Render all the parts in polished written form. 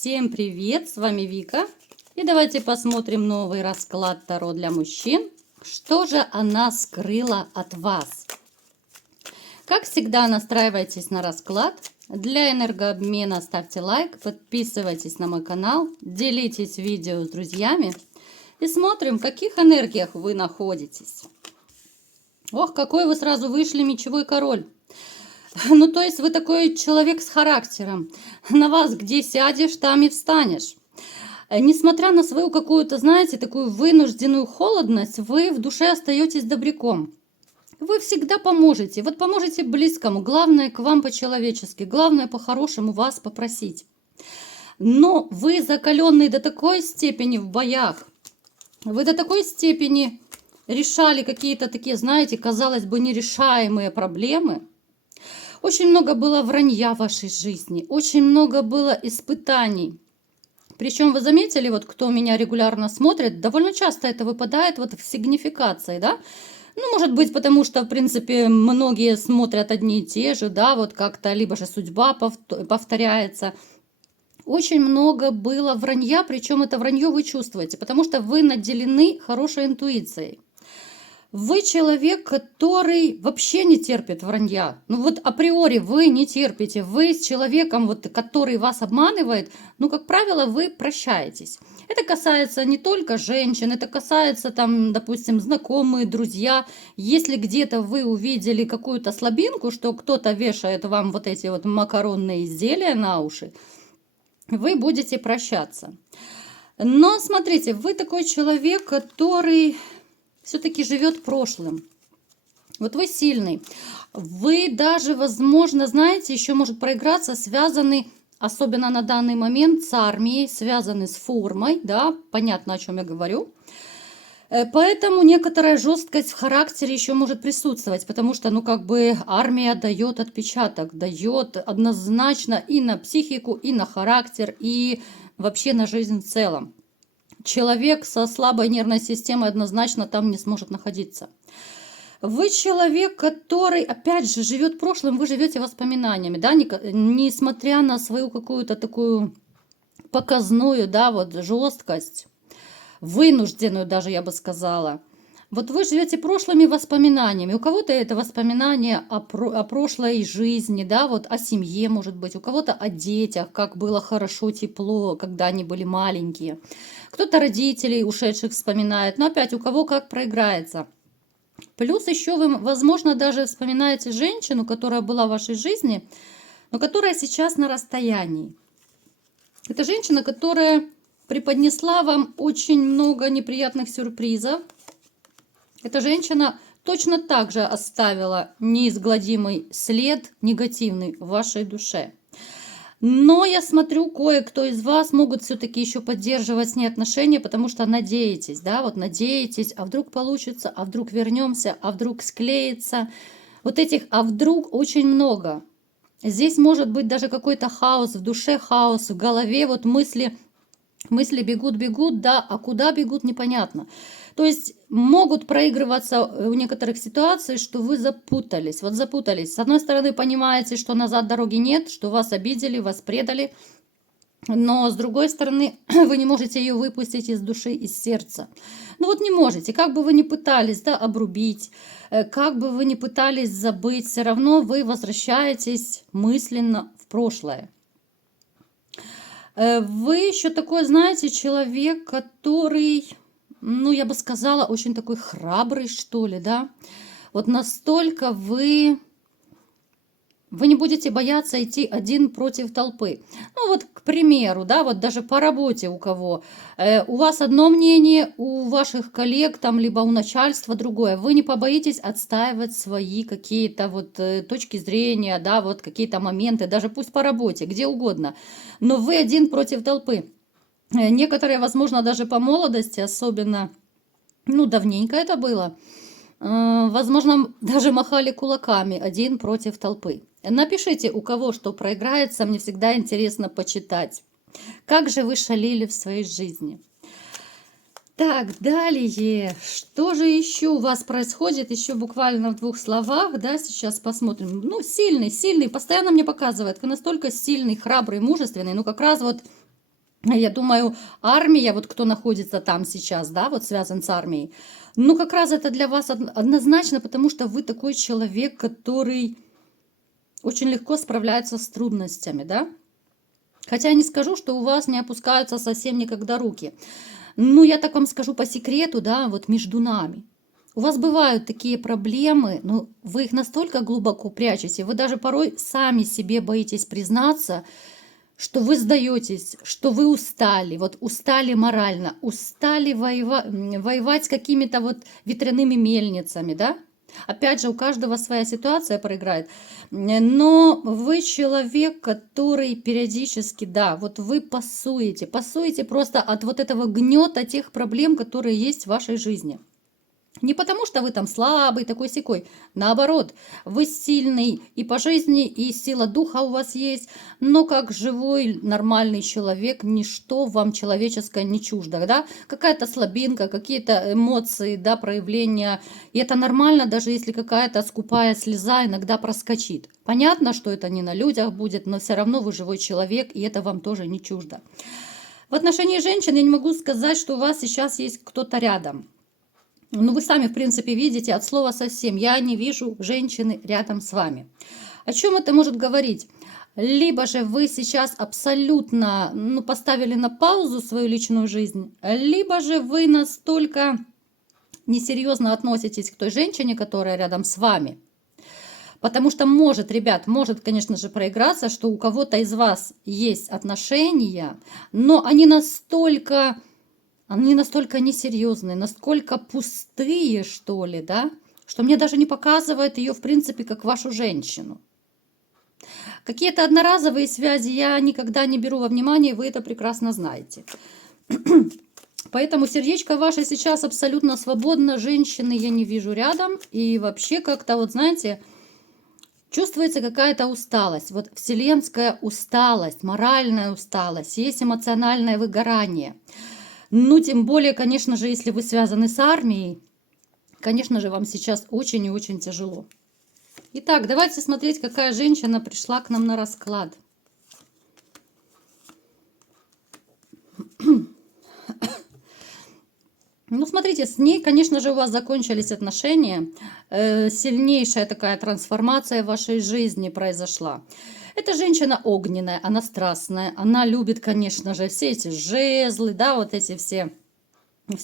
Всем привет, с вами Вика. И давайте посмотрим новый расклад Таро для мужчин. Что же она скрыла от вас? Как всегда, настраивайтесь на расклад. Для энергообмена ставьте лайк, подписывайтесь на мой канал, делитесь видео с друзьями. И смотрим, в каких энергиях вы находитесь. Ох, какой вы сразу вышли мечевой король. Ну, то есть вы такой человек с характером. На вас где сядешь, там и встанешь. Несмотря на свою какую-то, знаете, такую вынужденную холодность, вы в душе остаетесь добряком. Вы всегда поможете. Вот поможете близкому. Главное к вам по-человечески. Главное по-хорошему вас попросить. Но вы закаленные до такой степени в боях. Вы до такой степени решали какие-то такие, знаете, казалось бы, нерешаемые проблемы. Очень много было вранья в вашей жизни, очень много было испытаний. Причем вы заметили, вот кто меня регулярно смотрит, довольно часто это выпадает вот в сигнификации, да? Ну, может быть, потому что, в принципе, многие смотрят одни и те же, да, вот как-то, либо же судьба повторяется. Очень много было вранья, причем это вранье вы чувствуете, потому что вы наделены хорошей интуицией. Вы человек, который вообще не терпит вранья. Ну вот априори вы не терпите. Вы с человеком, вот, который вас обманывает, ну, как правило, вы прощаетесь. Это касается не только женщин, это касается, там, допустим, знакомые, друзья. Если где-то вы увидели какую-то слабинку, что кто-то вешает вам вот эти вот макаронные изделия на уши, вы будете прощаться. Но смотрите, вы такой человек, который все-таки живет прошлым. Вот вы сильный. Вы даже, возможно, знаете, еще может проиграться, связаны, особенно на данный момент, с армией, связаны с формой, да, понятно, о чем я говорю. Поэтому некоторая жесткость в характере еще может присутствовать, потому что, ну, как бы армия дает отпечаток, дает однозначно и на психику, и на характер, и вообще на жизнь в целом. Человек со слабой нервной системой однозначно там не сможет находиться. Вы человек, который, опять же, живет прошлым, вы живете воспоминаниями, да, несмотря на свою какую-то такую показную, да, вот жесткость, вынужденную даже, я бы сказала. Вот вы живете прошлыми воспоминаниями. У кого-то это воспоминания о прошлой жизни, да, вот о семье, может быть, у кого-то о детях, как было хорошо, тепло, когда они были маленькие. Кто-то родителей ушедших вспоминает, но опять у кого как проиграется. Плюс еще вы, возможно, даже вспоминаете женщину, которая была в вашей жизни, но которая сейчас на расстоянии. Это женщина, которая преподнесла вам очень много неприятных сюрпризов. Эта женщина точно так же оставила неизгладимый след негативный в вашей душе. Но я смотрю, кое-кто из вас могут все-таки еще поддерживать с ней отношения, потому что надеетесь, да, вот надеетесь, а вдруг получится, а вдруг вернемся, а вдруг склеится. Вот этих «а вдруг» очень много. Здесь может быть даже какой-то хаос в душе, хаос в голове, вот мысли бегут, да, а куда бегут, непонятно. То есть могут проигрываться у некоторых ситуаций, что вы запутались. Вот запутались. С одной стороны, понимаете, что назад дороги нет, что вас обидели, вас предали. Но с другой стороны, вы не можете ее выпустить из души, из сердца. Ну вот не можете. Как бы вы ни пытались, да, обрубить, как бы вы ни пытались забыть, все равно вы возвращаетесь мысленно в прошлое. Вы еще такой, знаете, человек, который, ну, я бы сказала, очень такой храбрый, что ли, да. Вот настолько вы не будете бояться идти один против толпы. Ну, вот, к примеру, да, вот даже по работе у кого. У вас одно мнение, у ваших коллег, там, либо у начальства другое. Вы не побоитесь отстаивать свои какие-то вот точки зрения, да, вот какие-то моменты, даже пусть по работе, где угодно. Но вы один против толпы. Некоторые, возможно, даже по молодости, особенно, ну, давненько это было, возможно, даже махали кулаками один против толпы. Напишите, у кого что проиграется, мне всегда интересно почитать. Как же вы шалили в своей жизни? Так, далее, что же еще у вас происходит? Еще буквально в 2 словах, да, сейчас посмотрим. Ну, сильный, постоянно мне показывает, вы настолько сильный, храбрый, мужественный, ну, как раз вот Я думаю, армия, вот кто находится там сейчас, да, вот связан с армией, ну, как раз это для вас однозначно, потому что вы такой человек, который очень легко справляется с трудностями, да. Хотя я не скажу, что у вас не опускаются совсем никогда руки. Ну, я так вам скажу по секрету, да, вот между нами. У вас бывают такие проблемы, но вы их настолько глубоко прячете, вы даже порой сами себе боитесь признаться, что вы сдаетесь, что вы устали, вот устали морально, устали воевать с какими-то вот ветряными мельницами, да? Опять же, у каждого своя ситуация проиграет. Но вы человек, который периодически, да, вот вы пасуете просто от вот этого гнета тех проблем, которые есть в вашей жизни. Не потому, что вы там слабый, такой-сякой. Наоборот, вы сильный и по жизни, и сила духа у вас есть. Но как живой, нормальный человек, ничто вам человеческое не чуждо. Да? Какая-то слабинка, какие-то эмоции, да, проявления. И это нормально, даже если какая-то скупая слеза иногда проскочит. Понятно, что это не на людях будет, но все равно вы живой человек, и это вам тоже не чуждо. В отношении женщин я не могу сказать, что у вас сейчас есть кто-то рядом. Ну, вы сами, в принципе, видите от слова совсем. Я не вижу женщины рядом с вами. О чем это может говорить? Либо же вы сейчас абсолютно поставили на паузу свою личную жизнь, либо же вы настолько несерьезно относитесь к той женщине, которая рядом с вами. Потому что может, ребят, может, конечно же, проиграться, что у кого-то из вас есть отношения, но они настолько несерьезные, насколько пустые, что ли, да, что мне даже не показывает ее, в принципе, как вашу женщину. Какие-то одноразовые связи я никогда не беру во внимание, вы это прекрасно знаете. Поэтому сердечко ваше сейчас абсолютно свободно, женщины я не вижу рядом. И вообще как-то, вот знаете, чувствуется какая-то усталость, вот вселенская усталость, моральная усталость, есть эмоциональное выгорание. Ну, тем более, конечно же, если вы связаны с армией, конечно же, вам сейчас очень и очень тяжело. Итак, давайте смотреть, какая женщина пришла к нам на расклад. Ну, смотрите, с ней, конечно же, у вас закончились отношения. Сильнейшая такая трансформация в вашей жизни произошла. Эта женщина огненная, она страстная, она любит, конечно же, все эти жезлы, да, вот эти все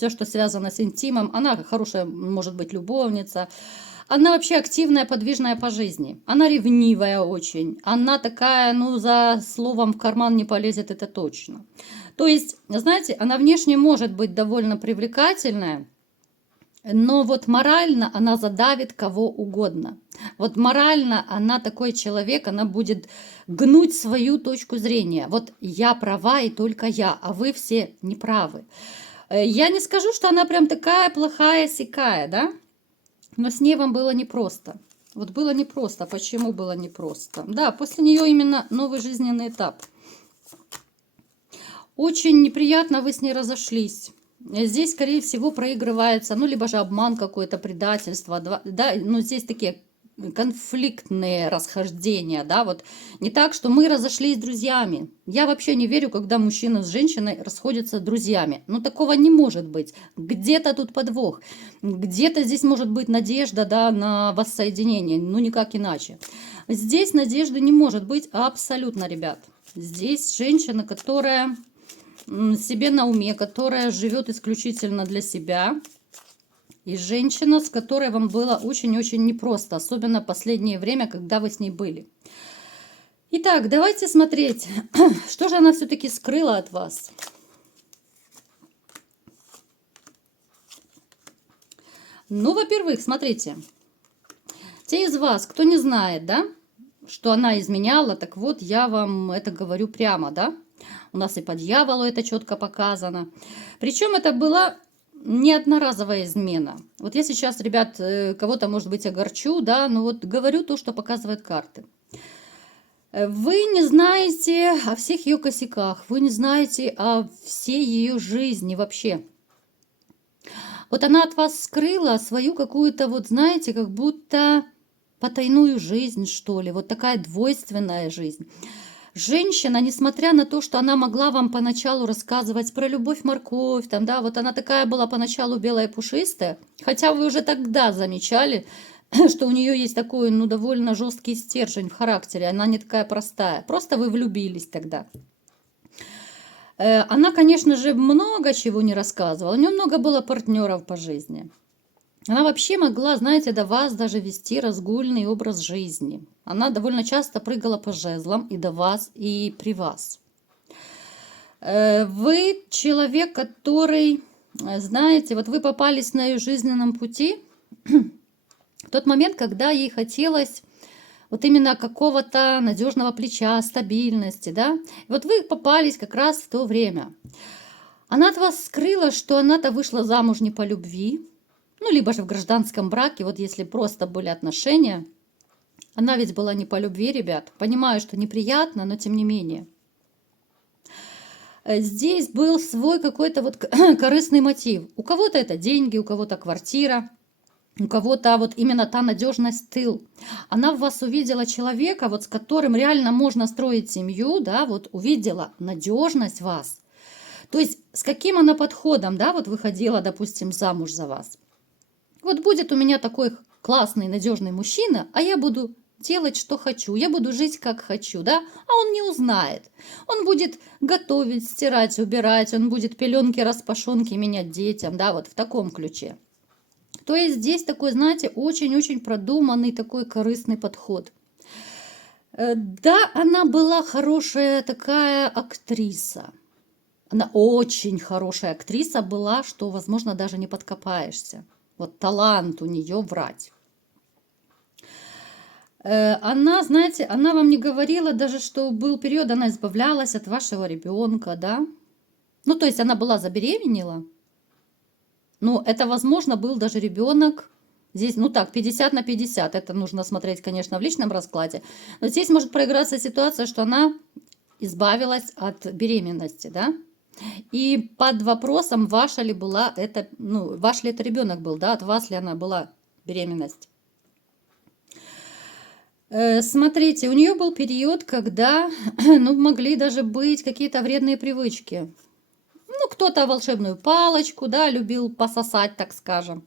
что связано с интимом. Она хорошая, может быть, любовница. Она вообще активная, подвижная по жизни. Она ревнивая очень. Она такая, ну, за словом в карман не полезет, это точно. То есть, знаете, она внешне может быть довольно привлекательная, но вот морально она задавит кого угодно. Вот морально она такой человек, она будет гнуть свою точку зрения. Вот я права и только я, а вы все неправы. Я не скажу, что она прям такая плохая, сякая, да? Но с ней вам было непросто. Вот было непросто. Почему было непросто? Да, после нее именно новый жизненный этап. Очень неприятно вы с ней разошлись. Здесь, скорее всего, проигрывается, ну, либо же обман какой-то, предательство, да, но здесь такие конфликтные расхождения, да, вот не так, что мы разошлись с друзьями. Я вообще не верю, когда мужчина с женщиной расходятся друзьями. Ну, такого не может быть. Где-то тут подвох. Где-то здесь может быть надежда, да, на воссоединение, ну, никак иначе. Здесь надежды не может быть абсолютно, ребят. Здесь женщина, которая себе на уме, которая живет исключительно для себя. И женщина, с которой вам было очень-очень непросто, особенно в последнее время, когда вы с ней были. Итак, давайте смотреть, что же она все-таки скрыла от вас. Ну, во-первых, смотрите, те из вас, кто не знает, да, что она изменяла, так вот, я вам это говорю прямо, да. У нас и по дьяволу это четко показано. Причем это была не одноразовая измена. Вот я сейчас, ребят, кого-то, может быть, огорчу, да, но вот говорю то, что показывают карты. Вы не знаете о всех ее косяках, вы не знаете о всей ее жизни вообще. Вот она от вас скрыла свою какую-то, вот знаете, как будто потайную жизнь, что ли, вот такая двойственная жизнь. Женщина, несмотря на то, что она могла вам поначалу рассказывать про любовь-морковь, там, да, вот она такая была поначалу белая пушистая, хотя вы уже тогда замечали, что у нее есть такой, ну, довольно жесткий стержень в характере, она не такая простая, просто вы влюбились тогда. Она, конечно же, много чего не рассказывала, у нее много было партнеров по жизни. Она вообще могла, знаете, до вас даже вести разгульный образ жизни. Она довольно часто прыгала по жезлам и до вас, и при вас. Вы человек, который, знаете, вот вы попались на ее жизненном пути в тот момент, когда ей хотелось вот именно какого-то надежного плеча, стабильности, да. И вот вы попались как раз в то время. Она от вас скрыла, что она-то вышла замуж не по любви, ну, либо же в гражданском браке, вот если просто были отношения. Она ведь была не по любви, ребят. Понимаю, что неприятно, но тем не менее. Здесь был свой какой-то вот корыстный мотив. У кого-то это деньги, у кого-то квартира, у кого-то вот именно та надежность, тыл. Она в вас увидела человека, вот с которым реально можно строить семью, да, вот увидела надежность вас. То есть с каким она подходом, да, вот выходила, допустим, замуж за вас. Вот будет у меня такой классный, надежный мужчина, а я буду делать, что хочу, я буду жить, как хочу, да, а он не узнает. Он будет готовить, стирать, убирать, он будет пеленки, распашонки менять детям, да, вот в таком ключе. То есть здесь такой, знаете, очень-очень продуманный такой корыстный подход. Да, она была хорошая такая актриса. Она очень хорошая актриса была, что, возможно, даже не подкопаешься. Вот талант у нее врать. Она, знаете, она вам не говорила даже, что был период, она избавлялась от вашего ребенка, да? Ну, то есть она была забеременела, но это, возможно, был даже ребенок. Здесь, ну так, 50 на 50. Это нужно смотреть, конечно, в личном раскладе. Но здесь может проиграться ситуация, что она избавилась от беременности, да? И под вопросом, ваша ли была это, ну, ваш ли это ребенок был, да, от вас ли она была беременность. Смотрите, у нее был период, когда, ну, могли даже быть какие-то вредные привычки. Ну, кто-то волшебную палочку, да, любил пососать, так скажем.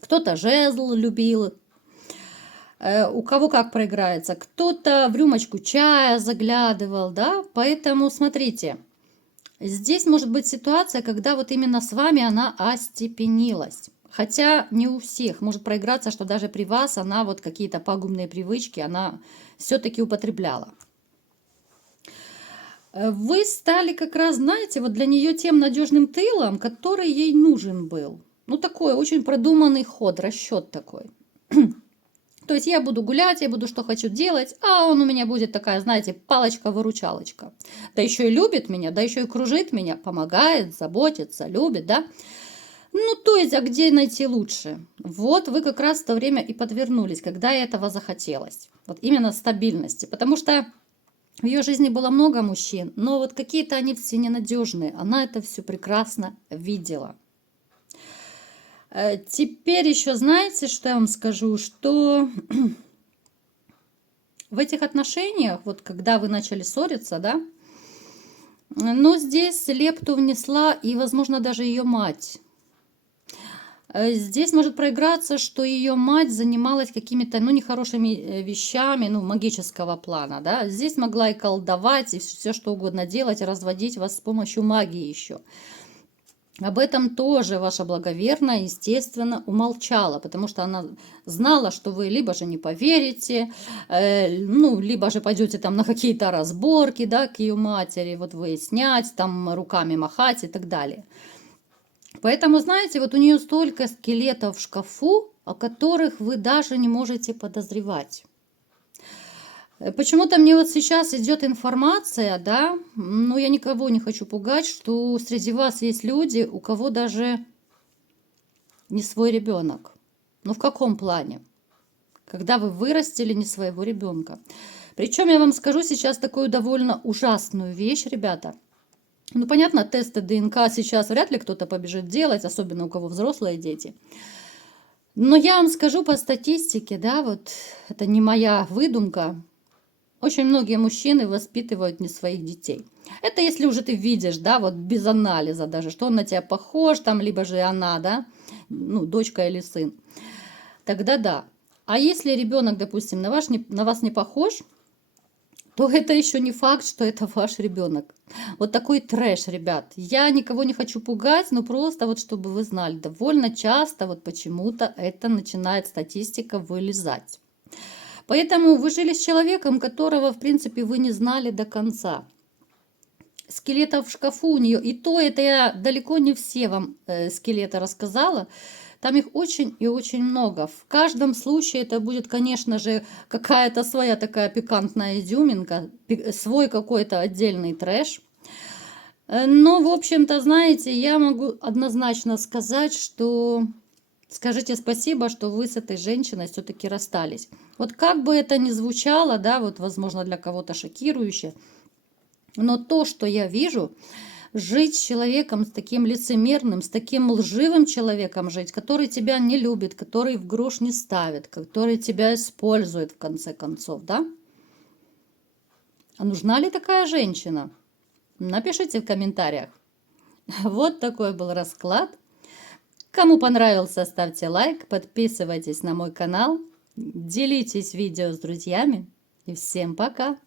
Кто-то жезл любил. У кого как проиграется. Кто-то в рюмочку чая заглядывал, да. Поэтому, смотрите, здесь может быть ситуация, когда вот именно с вами она остепенилась. Хотя не у всех. Может проиграться, что даже при вас она вот какие-то пагубные привычки она все-таки употребляла. Вы стали как раз, знаете, вот для нее тем надежным тылом, который ей нужен был. Ну, такой очень продуманный ход, расчет такой. То есть я буду гулять, я буду что хочу делать, а он у меня будет такая, знаете, палочка-выручалочка. Да еще и любит меня, да еще и кружит меня, помогает, заботится, любит, да. Ну, то есть, а где найти лучше? Вот вы как раз в то время и подвернулись, когда этого захотелось. Вот именно стабильности. Потому что в ее жизни было много мужчин, но вот какие-то они все ненадежные. Она это все прекрасно видела. Теперь еще знаете, что я вам скажу, что в этих отношениях, вот когда вы начали ссориться, да, но здесь лепту внесла и, возможно, даже ее мать. Здесь может проиграться, что ее мать занималась какими-то, ну, нехорошими вещами, ну, магического плана, да. Здесь могла и колдовать, и все что угодно делать, и разводить вас с помощью магии еще. Об этом тоже ваша благоверная, естественно, умолчала, потому что она знала, что вы либо же не поверите, ну, либо же пойдете там на какие-то разборки, да, к ее матери, вот выяснять, там руками махать и так далее. Поэтому, знаете, вот у нее столько скелетов в шкафу, о которых вы даже не можете подозревать. Почему-то мне вот сейчас идет информация, да, но я никого не хочу пугать, что среди вас есть люди, у кого даже не свой ребенок. Ну, в каком плане? Когда вы вырастили не своего ребенка. Причем я вам скажу сейчас такую довольно ужасную вещь, ребята. Ну, понятно, тесты ДНК сейчас вряд ли кто-то побежит делать, особенно у кого взрослые дети. Но я вам скажу по статистике, да, вот это не моя выдумка. Очень многие мужчины воспитывают не своих детей. Это если уже ты видишь, да, вот без анализа даже, что он на тебя похож, там, либо же она, да, ну, дочка или сын. Тогда да. А если ребенок, допустим, на вас не похож, то это еще не факт, что это ваш ребенок. Вот такой трэш, ребят. Я никого не хочу пугать, но просто вот чтобы вы знали, довольно часто вот почему-то это начинает статистика вылезать. Поэтому вы жили с человеком, которого, в принципе, вы не знали до конца. Скелетов в шкафу у нее, и то это я далеко не все вам скелеты рассказала. Там их очень и очень много. В каждом случае это будет, конечно же, какая-то своя такая пикантная изюминка, свой какой-то отдельный трэш. Но, в общем-то, знаете, я могу однозначно сказать, что скажите спасибо, что вы с этой женщиной все-таки расстались. Вот как бы это ни звучало, да, вот, возможно, для кого-то шокирующе, но то, что я вижу, жить с человеком, с таким лицемерным, с таким лживым человеком жить, который тебя не любит, который в грош не ставит, который тебя использует в конце концов, да? А нужна ли такая женщина? Напишите в комментариях. Вот такой был расклад. Кому понравился, ставьте лайк, подписывайтесь на мой канал, делитесь видео с друзьями. И всем пока!